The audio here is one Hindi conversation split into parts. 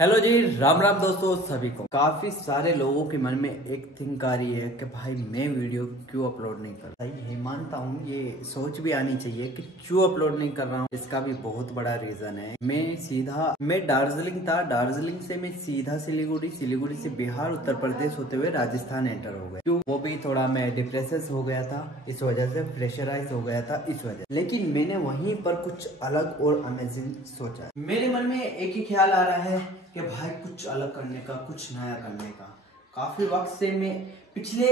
हेलो जी, राम राम दोस्तों सभी को। काफी सारे लोगों के मन में एक थिंक आ रही है कि भाई मैं वीडियो क्यों अपलोड नहीं कर रहा। ये मानता हूँ, ये सोच भी आनी चाहिए कि क्यों अपलोड नहीं कर रहा हूँ। इसका भी बहुत बड़ा रीजन है। मैं दार्जिलिंग था, दार्जिलिंग से मैं सीधा सिलीगुड़ी, सिलीगुड़ी से बिहार, उत्तर प्रदेश होते हुए राजस्थान एंटर हो गया। क्यों? वो भी थोड़ा मैं डिप्रेशन हो गया था, इस वजह से प्रेशराइज हो गया था इस वजह। लेकिन मैंने वहीं पर कुछ अलग और अमेजिंग सोचा। मेरे मन में एक ही ख्याल आ रहा है कि भाई कुछ अलग करने का, कुछ नया करने का। काफी वक्त से मैं, पिछले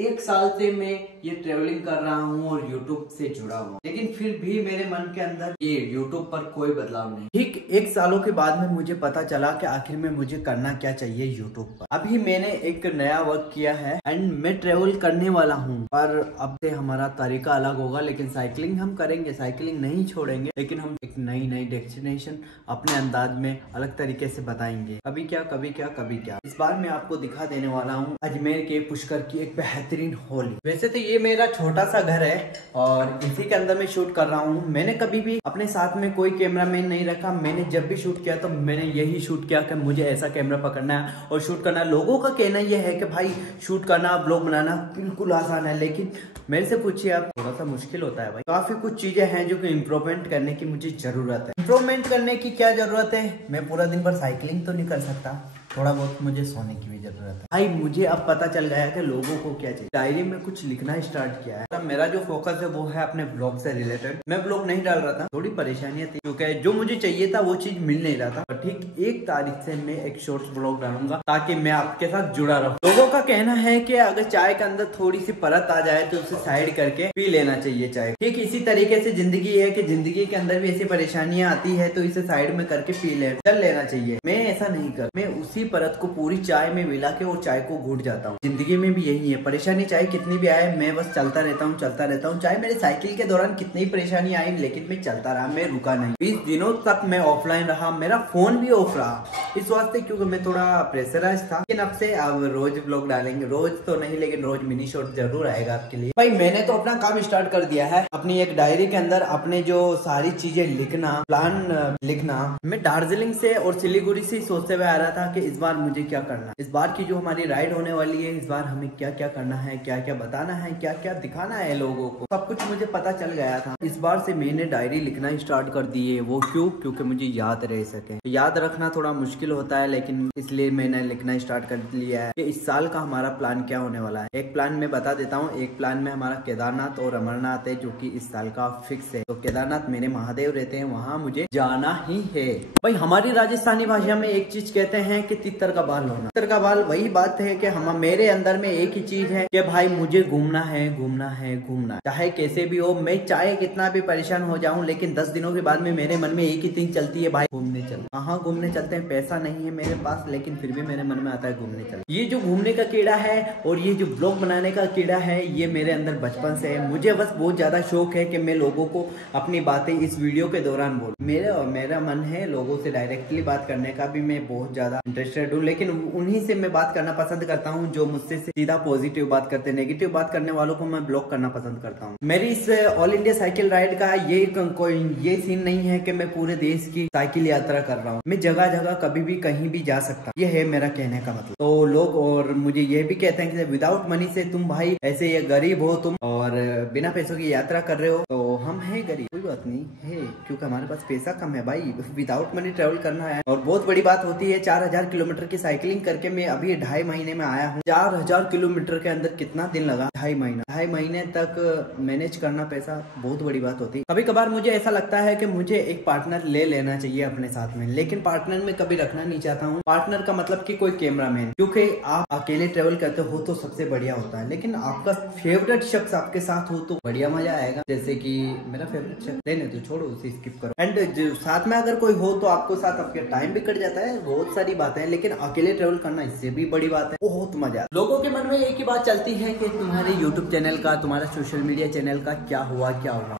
1 साल से मैं ये ट्रेवलिंग कर रहा हूँ और यूट्यूब से जुड़ा हूँ, लेकिन फिर भी मेरे मन के अंदर ये यूट्यूब पर कोई बदलाव नहीं। ठीक 1 सालों के बाद में मुझे पता चला कि आखिर में मुझे करना क्या चाहिए यूट्यूब पर। अभी मैंने एक नया वर्क किया है एंड मैं ट्रेवल करने वाला हूँ, पर अब से हमारा तरीका अलग होगा। लेकिन साइकिलिंग हम करेंगे, साइकिलिंग नहीं छोड़ेंगे, लेकिन हम एक नई डेस्टिनेशन अपने अंदाज में अलग तरीके से बताएंगे। कभी क्या कभी क्या कभी क्या। इस बार मैं आपको दिखा देने वाला हूँ अजमेर के पुष्कर की एक बेहतरीन होली। वैसे तो ये मेरा छोटा सा घर है और इसी के अंदर मैं शूट कर रहा हूँ। मैंने कभी भी अपने साथ में कोई कैमरामैन नहीं रखा। मैंने जब भी शूट किया तो मैंने यही शूट किया कि मुझे ऐसा कैमरा पकड़ना है और शूट करना है। लोगों का कहना यह है कि भाई शूट करना, ब्लॉग बनाना बिल्कुल आसान है, लेकिन मेरे से पूछिए आप, थोड़ा सा मुश्किल होता है भाई। काफी कुछ चीजें हैं जो कि इम्प्रूवमेंट करने की मुझे जरूरत है। इम्प्रूवमेंट करने की क्या जरूरत है? मैं पूरा दिन भर साइकिलिंग तो नहीं कर सकता, थोड़ा बहुत मुझे सोने की भी जरूरत है। भाई मुझे अब पता चल गया है कि लोगों को क्या चाहिए। डायरी में कुछ लिखना स्टार्ट किया है। तो मेरा जो फोकस है वो है अपने ब्लॉग से रिलेटेड। मैं ब्लॉग नहीं डाल रहा था, थोड़ी परेशानियां थी क्योंकि जो मुझे चाहिए था वो चीज मिल नहीं रहा था। और ठीक 1 तारीख से मैं एक शॉर्ट्स ब्लॉग डालूंगा ताकि मैं आपके साथ जुड़ा रहूं। लोगों का कहना है कि अगर चाय के अंदर थोड़ी सी परत आ जाए तो उसे साइड करके पी लेना चाहिए चाय। ठीक इसी तरीके से जिंदगी है कि जिंदगी के अंदर भी ऐसी परेशानियां आती है तो इसे साइड में करके पी लेना चाहिए। मैं ऐसा नहीं कर, मैं उसी परत को पूरी चाय में मिला के और चाय को घूट जाता हूँ। जिंदगी में भी यही है, परेशानी चाहे कितनी भी आए मैं बस चलता रहता हूँ। चाहे मेरे साइकिल के दौरान कितनी परेशानी आई, लेकिन मैं चलता रहा, मैं रुका नहीं। 20 दिनों तक मैं ऑफलाइन रहा, मेरा फोन भी ऑफ रहा इस वास्ते क्योंकि मैं थोड़ा प्रेशराइज था। लेकिन अब रोज ब्लॉग डालेंगे, रोज तो नहीं लेकिन रोज मिनी शॉर्ट जरूर आएगा आपके लिए। भाई मैंने तो अपना काम स्टार्ट कर दिया है। अपनी एक डायरी के अंदर अपने जो सारी चीजें लिखना, प्लान लिखना। मैं दार्जिलिंग से और सिलीगुड़ी से सोचते हुए आ रहा था कि इस बार मुझे क्या करना, इस बार की जो हमारी राइड होने वाली है, इस बार हमें क्या क्या करना है, क्या क्या बताना है, क्या क्या दिखाना है लोगों को, सब कुछ मुझे पता चल गया था। इस बार से मैंने डायरी लिखना स्टार्ट कर दी है। वो क्यों? क्योंकि मुझे याद रह सके। याद रखना थोड़ा मुश्किल होता है, लेकिन इसलिए मैंने लिखना स्टार्ट कर लिया है कि इस साल का हमारा प्लान क्या होने वाला है। एक प्लान मैं बता देता हूँ। एक प्लान में हमारा केदारनाथ और अमरनाथ है, जो कि इस साल का फिक्स है। तो केदारनाथ मेरे महादेव रहते हैं, वहाँ मुझे जाना ही है। भाई हमारी राजस्थानी भाषा में एक चीज कहते हैं कि तितर का बाल होना। तितर का बाल वही बात है कि हम, मेरे अंदर में एक ही चीज है कि भाई मुझे घूमना है, घूमना है, घूमना, चाहे कैसे भी हो। मैं चाहे कितना भी परेशान हो जाऊं, लेकिन 10 दिनों के बाद में मेरे मन में एक ही चीज चलती है, भाई घूमने चल। हाँ घूमने चलते हैं। पैसा नहीं है मेरे पास, लेकिन फिर भी मेरे मन में आता है घूमने चल। ये जो घूमने का कीड़ा है और ये जो ब्लॉग बनाने का कीड़ा है, ये मेरे अंदर बचपन से है। मुझे बस बहुत ज्यादा शौक है कि मैं लोगों को अपनी बातें इस वीडियो के दौरान बोलूं। मेरा मन है लोगों से डायरेक्टली बात करने का भी, मैं बहुत ज्यादा इंटरेस्टेड हूँ। लेकिन उन्हीं से मैं बात करना पसंद करता हूँ जो मुझसे सीधा पॉजिटिव बात करते हैं। नेगेटिव बात करने वालों को मैं ब्लॉक करना पसंद करता हूँ। मेरी इस ऑल इंडिया साइकिल राइड का ये सीन नहीं है कि मैं पूरे देश की साइकिल यात्रा कर रहा हूँ। मैं जगह जगह कभी भी कहीं भी जा सकता हूँ। ये है मेरा कहने का मतलब। तो लोग और मुझे ये भी कहते हैं कि विदाउट मनी से तुम भाई ऐसे ये गरीब हो तुम, और बिना पैसों की यात्रा कर रहे हो। तो हम है गरीब, कोई बात नहीं है, क्योंकि हमारे पास पैसा कम है भाई। विदाउट मनी ट्रेवल करना है और बहुत बड़ी बात होती है। 4000 किलोमीटर की साइकिलिंग करके मैं अभी 2.5 महीने में आया हूँ। 4000 किलोमीटर के अंदर कितना दिन लगा? 2.5 महीने तक मैनेज करना पैसा बहुत बड़ी बात होती है। कभी कभार मुझे ऐसा लगता है कि मुझे एक पार्टनर ले लेना चाहिए अपने साथ में, लेकिन पार्टनर में कभी रखना नहीं चाहता हूँ। पार्टनर का मतलब कि कोई कैमरामैन, क्योंकि आप अकेले ट्रेवल करते हो तो सबसे बढ़िया होता है, लेकिन आपका फेवरेट शख्स आपके साथ हो तो बढ़िया मजा आएगा। जैसे कि मेरा फेवरेट शख्स, लेने तो छोड़ो, उसे स्किप करो। एंड साथ में अगर कोई हो तो आपको साथ आपके टाइम भी कट जाता है, बहुत सारी बातें हैं। लेकिन अकेले ट्रेवल करना इससे भी बड़ी बात है, बहुत मजा। लोगों के मन में एक ही बात चलती है कि तुम्हारे यूट्यूब चैनल का, तुम्हारा सोशल मीडिया चैनल का क्या हुआ।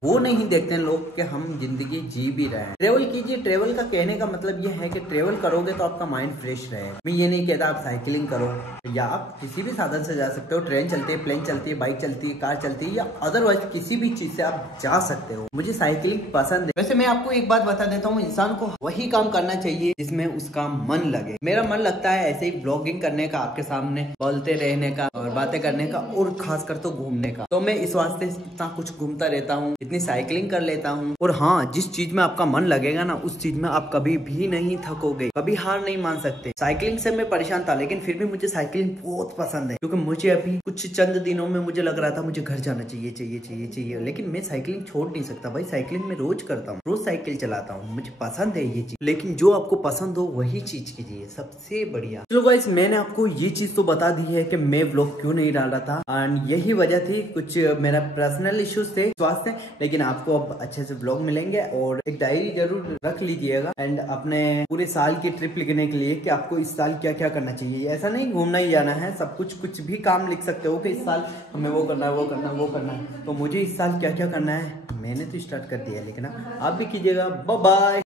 वो नहीं देखते हैं लोग कि हम जिंदगी जी भी रहे हैं। ट्रेवल कीजिए। ट्रेवल का कहने का मतलब ये है कि ट्रेवल करोगे तो आपका माइंड फ्रेश रहे। मैं ये नहीं कहता आप साइकिलिंग करो, या आप किसी भी साधन से जा सकते हो। ट्रेन चलती है, प्लेन चलती है, बाइक चलती है, कार चलती है, या अदरवाइज किसी भी चीज से आप जा जा सकते हो। मुझे साइकिलिंग पसंद है। वैसे मैं आपको एक बात बता देता हूँ, इंसान को वही काम करना चाहिए जिसमें उसका मन लगे। मेरा मन लगता है ऐसे ही ब्लॉगिंग करने का, आपके सामने बोलते रहने का और बातें करने का, और खासकर तो घूमने का। तो मैं इस वास्ते इतना कुछ घूमता रहता हूँ, इतनी साइकिलिंग कर लेता हूँ। और हाँ, जिस चीज में आपका मन लगेगा ना, उस चीज में आप कभी भी नहीं थकोगे, कभी हार नहीं मान सकते। साइकिलिंग से मैं परेशान था, लेकिन फिर भी मुझे साइकिलिंग बहुत पसंद है, क्योंकि मुझे अभी कुछ चंद दिनों में मुझे लग रहा था मुझे घर जाना चाहिए चाहिए चाहिए चाहिए, लेकिन मैं साइकिलिंग छोड़ नहीं सकता भाई। साइकिलिंग में रोज करता हूँ, रोज साइकिल चलाता हूँ, मुझे पसंद है ये चीज। लेकिन जो आपको पसंद हो वही चीज कीजिए, सबसे बढ़िया। चलो गाइस, मैंने आपको ये चीज तो बता दी है कि मैं व्लॉग क्यों नहीं डाल रहा था, एंड यही वजह थी, कुछ मेरा पर्सनल इश्यूज थे स्वास्थ्य। लेकिन आपको अब अच्छे से व्लॉग मिलेंगे, और एक डायरी जरूर रख लीजिएगा एंड अपने पूरे साल की ट्रिप लिखने के लिए कि आपको इस साल क्या क्या करना चाहिए। ऐसा नहीं घूमना ही जाना है, सब कुछ भी काम लिख सकते हो कि इस साल हमें वो करना है, वो करना है, वो करना है। तो मुझे इस साल क्या क्या करना है मैंने तो स्टार्ट कर दिया, लेकिन आप भी कीजिएगा। Bye bye.